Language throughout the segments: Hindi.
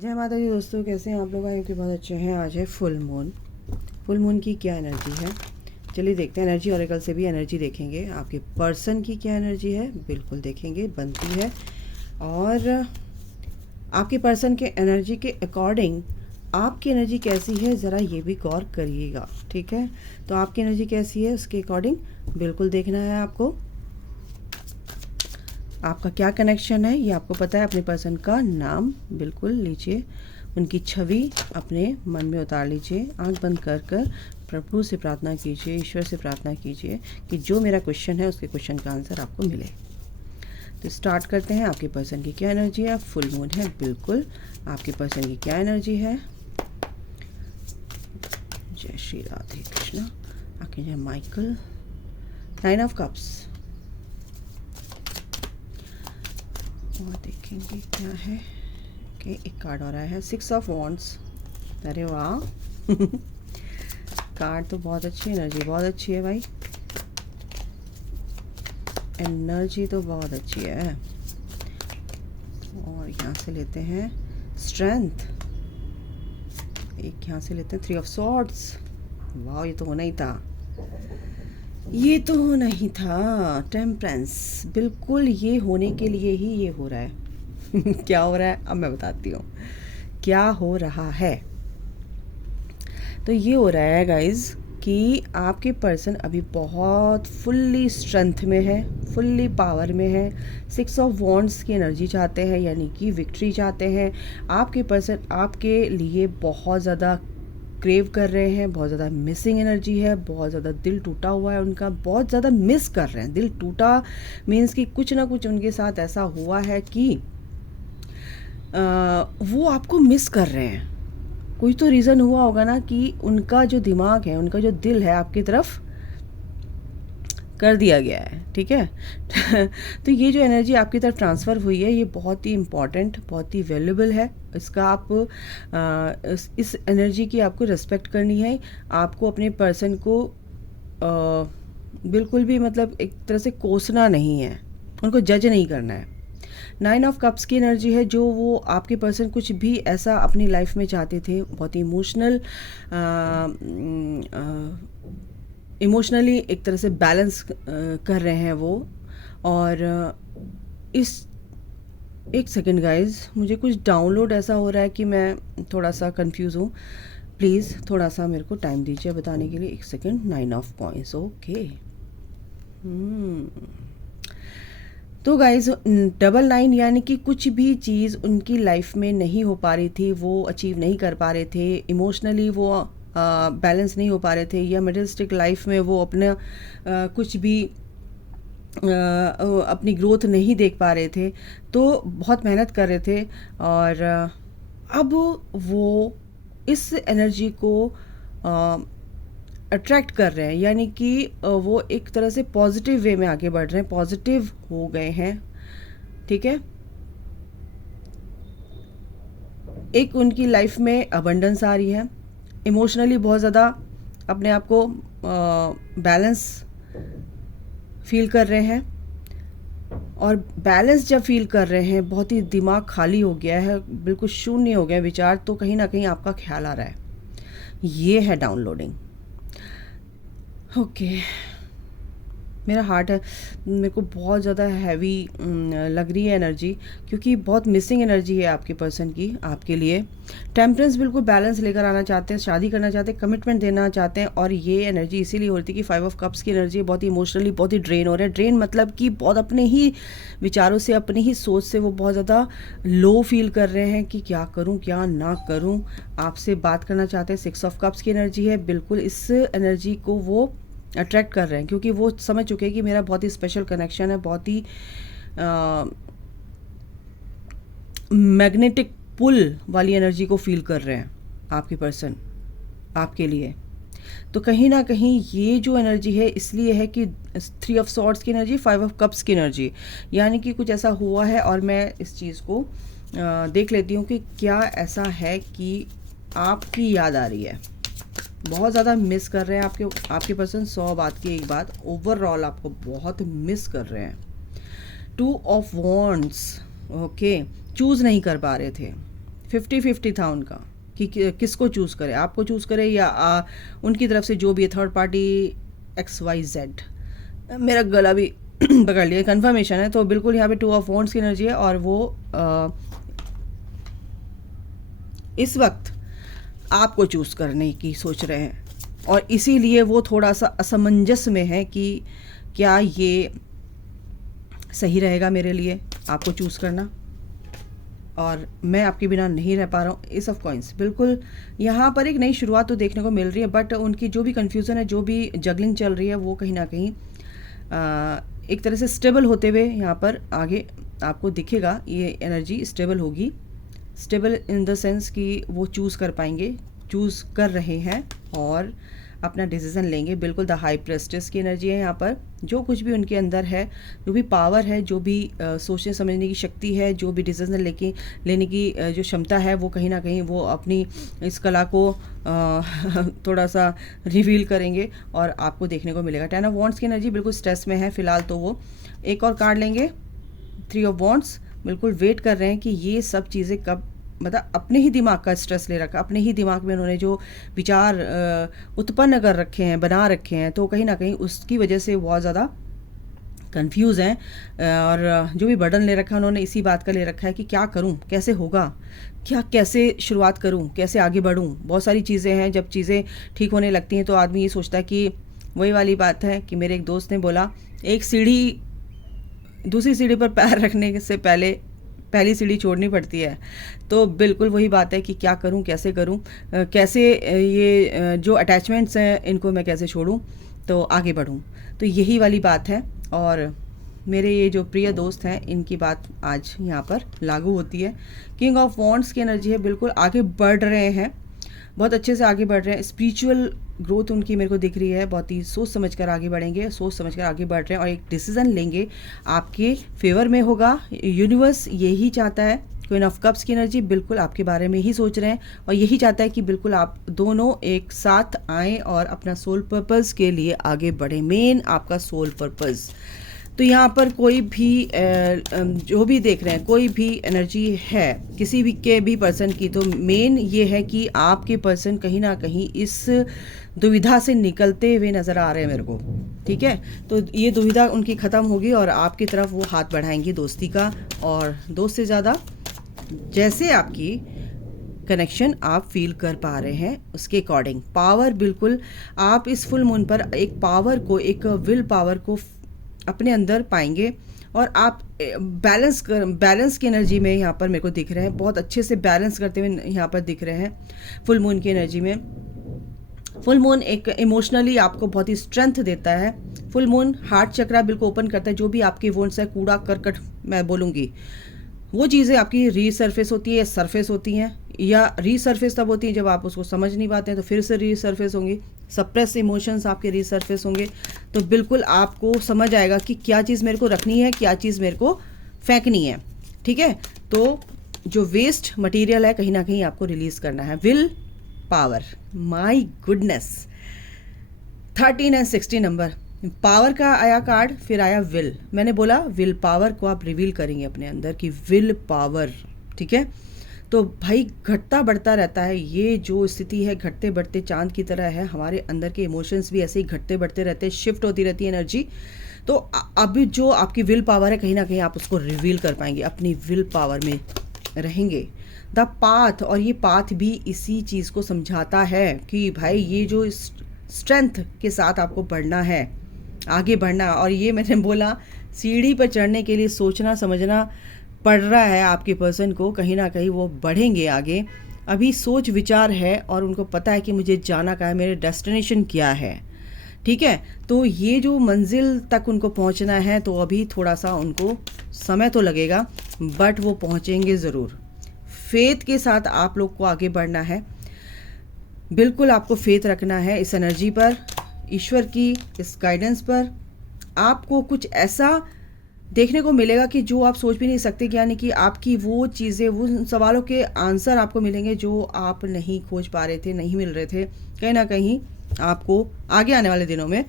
जय माता दी दोस्तों, कैसे हैं आप लोग? आई कि बहुत अच्छे हैं। आज है फुल मून। फुल मून की क्या एनर्जी है, चलिए देखते हैं। एनर्जी ऑरेकल से भी एनर्जी देखेंगे। आपके पर्सन की क्या एनर्जी है, बिल्कुल देखेंगे, बनती है। और आपके पर्सन के एनर्जी के अकॉर्डिंग आपकी एनर्जी कैसी है, ज़रा ये भी गौर करिएगा, ठीक है? तो आपकी एनर्जी कैसी है उसके अकॉर्डिंग बिल्कुल देखना है आपको। आपका क्या कनेक्शन है ये आपको पता है। अपने पर्सन का नाम बिल्कुल लीजिए, उनकी छवि अपने मन में उतार लीजिए। आंख बंद कर कर प्रभु से प्रार्थना कीजिए, ईश्वर से प्रार्थना कीजिए कि जो मेरा क्वेश्चन है उसके क्वेश्चन का आंसर आपको मिले। तो स्टार्ट करते हैं। आपके पर्सन की क्या एनर्जी है? फुल मून है, बिल्कुल। आपके पर्सन की क्या एनर्जी है? जय श्री राधे कृष्णा। आके जय माइकल। 9 of cups. और देखेंगे क्या है। ओके, एक कार्ड और आया है 6 ऑफ वॉन्ड्स। अरे वाह कार्ड तो बहुत अच्छी, एनर्जी बहुत अच्छी है भाई, एनर्जी तो बहुत अच्छी है। और यहाँ से लेते हैं स्ट्रेंथ। एक यहाँ से लेते हैं 3 ऑफ सॉर्ड्स। वाह, ये तो होना ही था, ये तो होना ही था। टेम्परेंस, बिल्कुल ये होने के लिए ही ये हो रहा है क्या हो रहा है अब मैं बताती हूँ क्या हो रहा है। तो ये हो रहा है गाइज कि आपके पर्सन अभी बहुत फुल्ली स्ट्रेंथ में है, फुल्ली पावर में है। 6 ऑफ वॉन्ड्स की एनर्जी चाहते हैं, यानी कि विक्ट्री चाहते हैं। आपके पर्सन आपके लिए बहुत ज़्यादा क्रेव कर रहे हैं, बहुत ज़्यादा मिसिंग एनर्जी है, बहुत ज़्यादा दिल टूटा हुआ है उनका, बहुत ज़्यादा मिस कर रहे हैं। दिल टूटा मीन्स कि कुछ ना कुछ उनके साथ ऐसा हुआ है कि वो आपको मिस कर रहे हैं। कोई तो रीज़न हुआ होगा ना कि उनका जो दिमाग है, उनका जो दिल है आपकी तरफ कर दिया गया है, ठीक है तो ये जो एनर्जी आपकी तरफ ट्रांसफ़र हुई है ये बहुत ही इम्पॉर्टेंट, बहुत ही वैल्यूबल है। इसका आप इस एनर्जी की आपको रिस्पेक्ट करनी है। आपको अपने पर्सन को बिल्कुल भी मतलब एक तरह से कोसना नहीं है, उनको जज नहीं करना है। 9 ऑफ कप्स की एनर्जी है, जो वो आपके पर्सन कुछ भी ऐसा अपनी लाइफ में चाहते थे, बहुत ही इमोशनली एक तरह से बैलेंस कर रहे हैं वो। और इस एक सेकेंड गाइज, मुझे कुछ डाउनलोड ऐसा हो रहा है कि मैं थोड़ा सा कंफ्यूज हूँ। प्लीज़ थोड़ा सा मेरे को टाइम दीजिए बताने के लिए। एक सेकेंड। 9 of coins, okay. तो गाइज 999 यानी कि कुछ भी चीज़ उनकी लाइफ में नहीं हो पा रही थी, वो अचीव नहीं कर पा रहे थे, इमोशनली वो बैलेंस नहीं हो पा रहे थे, या मिडिलस्टिक लाइफ में वो अपना कुछ भी अपनी ग्रोथ नहीं देख पा रहे थे, तो बहुत मेहनत कर रहे थे। और अब वो इस एनर्जी को अट्रैक्ट कर रहे हैं, यानी कि वो एक तरह से पॉजिटिव वे में आगे बढ़ रहे हैं, पॉजिटिव हो गए हैं, ठीक है। एक उनकी लाइफ में अबंडेंस आ रही है, इमोशनली बहुत ज़्यादा अपने आप को बैलेंस फील कर रहे हैं। और बैलेंस जब फील कर रहे हैं, बहुत ही दिमाग खाली हो गया है, बिल्कुल शून्य हो गया विचार, तो कहीं ना कहीं आपका ख्याल आ रहा है। ये है डाउनलोडिंग। ओके, मेरा हार्ट है, मेरे को बहुत ज़्यादा हैवी लग रही है एनर्जी, क्योंकि बहुत मिसिंग एनर्जी है आपके पर्सन की आपके लिए। टेम्परेंस बिल्कुल बैलेंस लेकर आना चाहते हैं, शादी करना चाहते हैं, कमिटमेंट देना चाहते हैं। और ये एनर्जी इसीलिए होती है कि 5 ऑफ कप्स की एनर्जी बहुत ही इमोशनली बहुत ही ड्रेन हो रहे हैं। ड्रेन मतलब कि बहुत अपने ही विचारों से, अपनी ही सोच से वो बहुत ज़्यादा लो फील कर रहे हैं कि क्या करूँ क्या ना करूँ। आपसे बात करना चाहते हैं। 6 ऑफ कप्स की एनर्जी है, बिल्कुल इस एनर्जी को वो अट्रैक्ट कर रहे हैं, क्योंकि वो समझ चुके हैं कि मेरा बहुत ही स्पेशल कनेक्शन है, बहुत ही मैग्नेटिक पुल वाली एनर्जी को फील कर रहे हैं आपके पर्सन आपके लिए। तो कहीं ना कहीं ये जो एनर्जी है इसलिए है कि 3 ऑफ सॉर्ड्स की एनर्जी, 5 ऑफ कप्स की एनर्जी, यानी कि कुछ ऐसा हुआ है। और मैं इस चीज़ को देख लेती हूँ कि क्या ऐसा है कि आपकी याद आ रही है, बहुत ज़्यादा मिस कर रहे हैं आपके पर्सन। 100 बात की एक बात, ओवरऑल आपको बहुत मिस कर रहे हैं। 2 ऑफ वॉन्ड्स, ओके, चूज़ नहीं कर पा रहे थे। 50-50 था उनका कि किसको चूज़ करे, आपको चूज़ करे या उनकी तरफ से जो भी है थर्ड पार्टी XYZ। मेरा गला भी पकड़ लिया, कंफर्मेशन है। तो बिल्कुल यहाँ पे 2 ऑफ वॉन्ड्स की एनर्जी है और वो इस वक्त आपको चूज़ करने की सोच रहे हैं और इसीलिए वो थोड़ा सा असमंजस में है कि क्या ये सही रहेगा मेरे लिए आपको चूज़ करना और मैं आपके बिना नहीं रह पा रहा हूँ। एस ऑफ कॉइंस, बिल्कुल यहाँ पर एक नई शुरुआत तो देखने को मिल रही है, बट उनकी जो भी कन्फ्यूज़न है, जो भी जगलिंग चल रही है, वो कहीं ना कहीं एक तरह से स्टेबल होते हुए यहाँ पर आगे आपको दिखेगा। ये एनर्जी स्टेबल होगी, स्टेबल इन द सेंस कि वो चूज़ कर पाएंगे, चूज़ कर रहे हैं और अपना डिसीज़न लेंगे। बिल्कुल द हाई प्रेस्टिस की एनर्जी है यहाँ पर। जो कुछ भी उनके अंदर है, जो भी पावर है, जो भी सोचने समझने की शक्ति है, जो भी डिसीज़न लेने की जो क्षमता है, वो कहीं ना कहीं वो अपनी इस कला को थोड़ा सा रिवील करेंगे और आपको देखने को मिलेगा। 10 ऑफ वॉन्ड्स की एनर्जी बिल्कुल स्ट्रेस में है फ़िलहाल, तो वो एक और कार्ड लेंगे। 3 ऑफ वॉन्ड्स, बिल्कुल वेट कर रहे हैं कि ये सब चीज़ें कब, मतलब अपने ही दिमाग का स्ट्रेस ले रखा, अपने ही दिमाग में उन्होंने जो विचार उत्पन्न कर रखे हैं, बना रखे हैं, तो कहीं ना कहीं उसकी वजह से बहुत ज़्यादा कंफ्यूज हैं और जो भी बर्डन ले रखा है उन्होंने इसी बात का ले रखा है कि क्या करूं, कैसे होगा, क्या कैसे शुरुआत करूं, कैसे आगे बढ़ूं। बहुत सारी चीज़ें हैं, जब चीज़ें ठीक होने लगती हैं तो आदमी ये सोचता है कि वही वाली बात है कि मेरे एक दोस्त ने बोला, एक सीढ़ी दूसरी सीढ़ी पर पैर रखने से पहले पहली सीढ़ी छोड़नी पड़ती है। तो बिल्कुल वही बात है कि क्या करूं, कैसे करूं, कैसे ये जो अटैचमेंट्स हैं इनको मैं कैसे छोड़ूं तो आगे बढ़ूं। तो यही वाली बात है और मेरे ये जो प्रिय दोस्त हैं इनकी बात आज यहाँ पर लागू होती है। किंग ऑफ वॉन्ड्स की एनर्जी है, बिल्कुल आगे बढ़ रहे हैं, बहुत अच्छे से आगे बढ़ रहे हैं। स्पिरिचुअल ग्रोथ उनकी मेरे को दिख रही है, बहुत ही सोच समझ कर आगे बढ़ेंगे, सोच समझ कर आगे बढ़ रहे हैं और एक डिसीज़न लेंगे, आपके फेवर में होगा। यूनिवर्स यही चाहता है। क्वीन ऑफ कप्स की एनर्जी बिल्कुल आपके बारे में ही सोच रहे हैं और यही चाहता है कि बिल्कुल आप दोनों एक साथ आएँ और अपना सोल पर्पज़ के लिए आगे बढ़ें। मेन आपका सोल पर्पज़, तो यहाँ पर कोई भी जो भी देख रहे हैं, कोई भी एनर्जी है किसी भी के भी पर्सन की, तो मेन ये है कि आपके पर्सन कहीं ना कहीं इस दुविधा से निकलते हुए नज़र आ रहे हैं मेरे को। ठीक है, तो ये दुविधा उनकी ख़त्म होगी और आपकी तरफ वो हाथ बढ़ाएंगी दोस्ती का, और दोस्त से ज़्यादा जैसे आपकी कनेक्शन आप फील कर पा रहे हैं उसके अकॉर्डिंग पावर, बिल्कुल आप इस फुल मून पर एक पावर को, एक विल पावर को अपने अंदर पाएंगे और आप बैलेंस की एनर्जी में यहाँ पर मेरे को दिख रहे हैं, बहुत अच्छे से बैलेंस करते हुए यहाँ पर दिख रहे हैं फुल मून की एनर्जी में। फुल मून एक इमोशनली आपको बहुत ही स्ट्रेंथ देता है। फुल मून हार्ट चक्रा बिल्कुल ओपन करता है। जो भी आपके वोन्स है, कूड़ा करकट मैं बोलूँगी, वो चीज़ें आपकी रीसरफेस होती है या सरफेस होती हैं, या रीसरफेस तब होती है जब आप उसको समझ नहीं पाते हैं, तो फिर से रीसरफेस होंगी। सप्रेस इमोशंस आपके रीसरफेस होंगे, तो बिल्कुल आपको समझ आएगा कि क्या चीज़ मेरे को रखनी है, क्या चीज़ मेरे को फेंकनी है। ठीक है, तो जो वेस्ट मटेरियल है कहीं ना कहीं आपको रिलीज़ करना है। Will power, my goodness, 13 and 60 number power का आया कार्ड, फिर आया विल। मैंने बोला विल पावर को आप रिवील करेंगे अपने अंदर की विल पावर। ठीक है, तो भाई घटता बढ़ता रहता है, ये जो स्थिति है घटते बढ़ते चांद की तरह है। हमारे अंदर के इमोशंस भी ऐसे ही घटते बढ़ते रहते हैं, शिफ्ट होती रहती है एनर्जी। तो अभी जो आपकी विल पावर है कहीं ना कहीं आप उसको रिवील कर पाएंगे, अपनी विल पावर में रहेंगे। द पाथ, और ये पाथ भी इसी चीज़ को समझाता है कि भाई ये जो स्ट्रेंथ के साथ आपको बढ़ना है, आगे बढ़ना। और ये मैंने बोला सीढ़ी पर चढ़ने के लिए सोचना समझना पड़ रहा है आपके पर्सन को, कहीं ना कहीं वो बढ़ेंगे आगे। अभी सोच विचार है और उनको पता है कि मुझे जाना कहाँ है, मेरे डेस्टिनेशन क्या है। ठीक है, तो ये जो मंजिल तक उनको पहुंचना है, तो अभी थोड़ा सा उनको समय तो लगेगा, बट वो पहुंचेंगे ज़रूर। फेथ के साथ आप लोग को आगे बढ़ना है, बिल्कुल आपको फेथ रखना है इस एनर्जी पर, ईश्वर की इस गाइडेंस पर। आपको कुछ ऐसा देखने को मिलेगा कि जो आप सोच भी नहीं सकते, यानी कि आपकी वो चीज़ें, वो सवालों के आंसर आपको मिलेंगे जो आप नहीं खोज पा रहे थे, नहीं मिल रहे थे, कहीं ना कहीं आपको आगे आने वाले दिनों में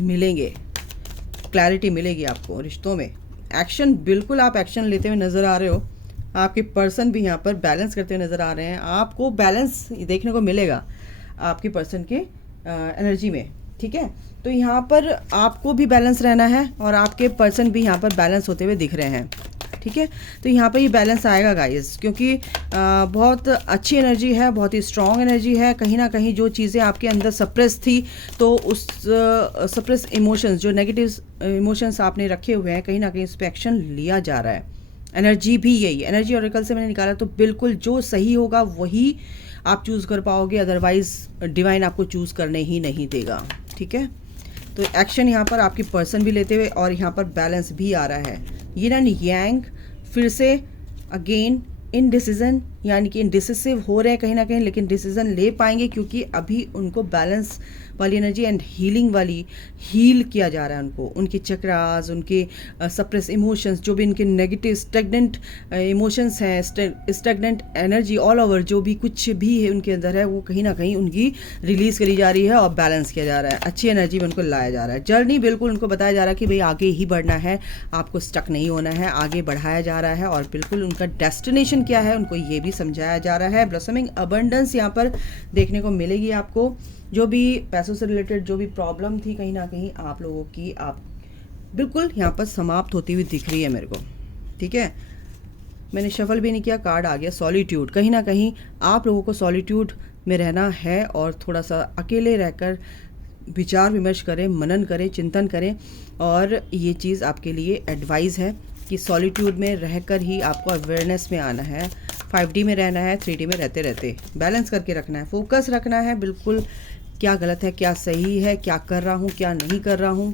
मिलेंगे। क्लैरिटी मिलेगी आपको रिश्तों में। एक्शन, बिल्कुल आप एक्शन लेते हुए नज़र आ रहे हो। आपके पर्सन भी यहाँ पर बैलेंस करते हुए नज़र आ रहे हैं। आपको बैलेंस देखने को मिलेगा आपके पर्सन के एनर्जी में, ठीक है। तो यहाँ पर आपको भी बैलेंस रहना है और आपके पर्सन भी यहाँ पर बैलेंस होते हुए दिख रहे हैं, ठीक है। तो यहाँ पर ये बैलेंस आएगा गाइस, क्योंकि बहुत अच्छी एनर्जी है, बहुत ही स्ट्रॉन्ग एनर्जी है। कहीं ना कहीं जो चीज़ें आपके अंदर सप्रेस थी, तो उस सप्रेस इमोशंस, जो नेगेटिव इमोशंस आपने रखे हुए हैं, कहीं ना कहीं उस पर एक्शन लिया जा रहा है। एनर्जी भी यही, एनर्जी ऑरेकल से मैंने निकाला, तो बिल्कुल जो सही होगा वही आप चूज़ कर पाओगे, अदरवाइज़ डिवाइन आपको चूज़ करने ही नहीं देगा, ठीक है। तो एक्शन यहाँ पर आपकी पर्सन भी लेते हुए और यहाँ पर बैलेंस भी आ रहा है। यिन एंड यांग फिर से अगेन इनडिसीजन, यानी कि इनडिसिसिव हो रहे हैं कहीं ना कहीं, लेकिन डिसीजन ले पाएंगे क्योंकि अभी उनको बैलेंस वाली एनर्जी एंड हीलिंग वाली हील किया जा रहा है उनको, उनके चक्रास, उनके सप्रेस इमोशंस, जो भी इनके नेगेटिव स्टेगनेंट इमोशंस हैं, स्टेगनेंट एनर्जी ऑल ओवर, जो भी कुछ भी है उनके अंदर है, वो कहीं ना कहीं उनकी रिलीज़ करी जा रही है और बैलेंस किया जा रहा है। अच्छी एनर्जी में उनको लाया जा रहा है। जर्नी बिल्कुल उनको बताया जा रहा है कि भाई आगे ही बढ़ना है, आपको स्टक नहीं होना है, आगे बढ़ाया जा रहा है और बिल्कुल उनका डेस्टिनेशन क्या है उनको ये भी समझाया जा रहा है। ब्लॉसमिंग अबंडेंस यहाँ पर देखने को मिलेगी आपको। जो भी पैसों से रिलेटेड जो भी प्रॉब्लम थी कहीं ना कहीं आप लोगों की, आप बिल्कुल यहाँ पर समाप्त होती हुई दिख रही है मेरे को, ठीक है। मैंने शफल भी नहीं किया, कार्ड आ गया सॉलिट्यूड। कहीं ना कहीं आप लोगों को सॉलिट्यूड में रहना है और थोड़ा सा अकेले रहकर विचार विमर्श करें, मनन करें, चिंतन करें, और ये चीज़ आपके लिए एडवाइस है कि सॉलिट्यूड में रहकर ही आपको अवेयरनेस में आना है। 5D में रहना है, 3D में रहते रहते बैलेंस करके रखना है, फोकस रखना है बिल्कुल, क्या गलत है, क्या सही है, क्या कर रहा हूँ, क्या नहीं कर रहा हूँ,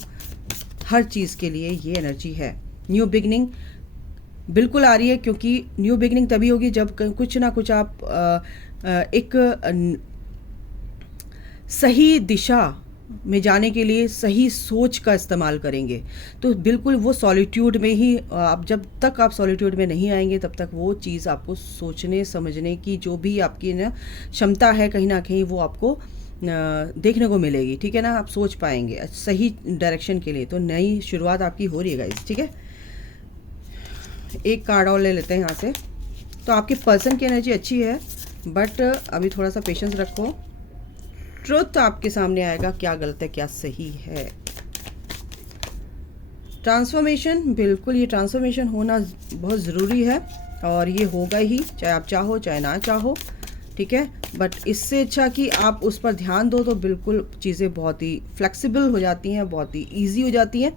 हर चीज़ के लिए ये एनर्जी है। न्यू बिगनिंग बिल्कुल आ रही है, क्योंकि न्यू बिगनिंग तभी होगी जब कुछ ना कुछ आप एक सही दिशा में जाने के लिए सही सोच का इस्तेमाल करेंगे। तो बिल्कुल वो सॉलिट्यूड में ही, आप जब तक आप सॉलिट्यूड में नहीं आएंगे तब तक वो चीज़ आपको सोचने समझने की जो भी आपकी ना क्षमता है, कहीं ना कहीं वो आपको देखने को मिलेगी, ठीक है ना। आप सोच पाएंगे सही डायरेक्शन के लिए। तो नई शुरुआत आपकी हो रही है गाइस, ठीक है। एक कार्ड और ले लेते हैं यहाँ से। तो आपके पर्सन की एनर्जी अच्छी है, बट अभी थोड़ा सा पेशेंस रखो। ट्रुथ आपके सामने आएगा, क्या गलत है क्या सही है। ट्रांसफॉर्मेशन, बिल्कुल ये ट्रांसफॉर्मेशन होना बहुत ज़रूरी है और ये होगा ही, चाहे आप चाहो चाहे ना चाहो, ठीक है। बट इससे अच्छा कि आप उस पर ध्यान दो तो बिल्कुल चीज़ें बहुत ही फ्लेक्सिबल हो जाती हैं, बहुत ही ईजी हो जाती हैं।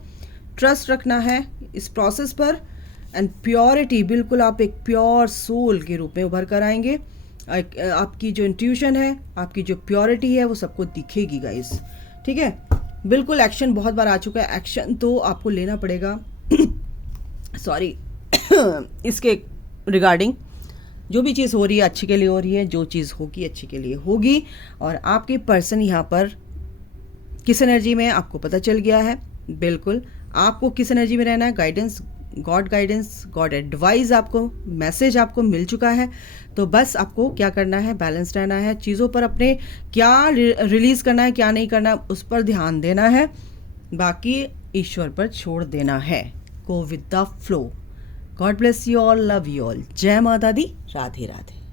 ट्रस्ट रखना है इस प्रोसेस पर एंड प्योरिटी, बिल्कुल आप एक प्योर सोल के रूप में उभर कर आएंगे। आपकी जो इंट्यूशन है, आपकी जो प्योरिटी है, वो सबको दिखेगी गाइस, ठीक है। बिल्कुल एक्शन बहुत बार आ चुका है, एक्शन तो आपको लेना पड़ेगा सॉरी इसके रिगार्डिंग। जो भी चीज़ हो रही है अच्छे के लिए हो रही है, जो चीज़ होगी अच्छे के लिए होगी। और आपके पर्सन यहाँ पर किस एनर्जी में आपको पता चल गया है, बिल्कुल आपको किस एनर्जी में रहना है। गाइडेंस, गॉड एडवाइस, आपको मैसेज आपको मिल चुका है। तो बस आपको क्या करना है, बैलेंस रहना है, चीज़ों पर अपने क्या रिलीज़ करना है, क्या नहीं करना, उस पर ध्यान देना है, बाकी ईश्वर पर छोड़ देना है। Go with the flow. God bless you all, love you all. जय माता दी, राधे राधे।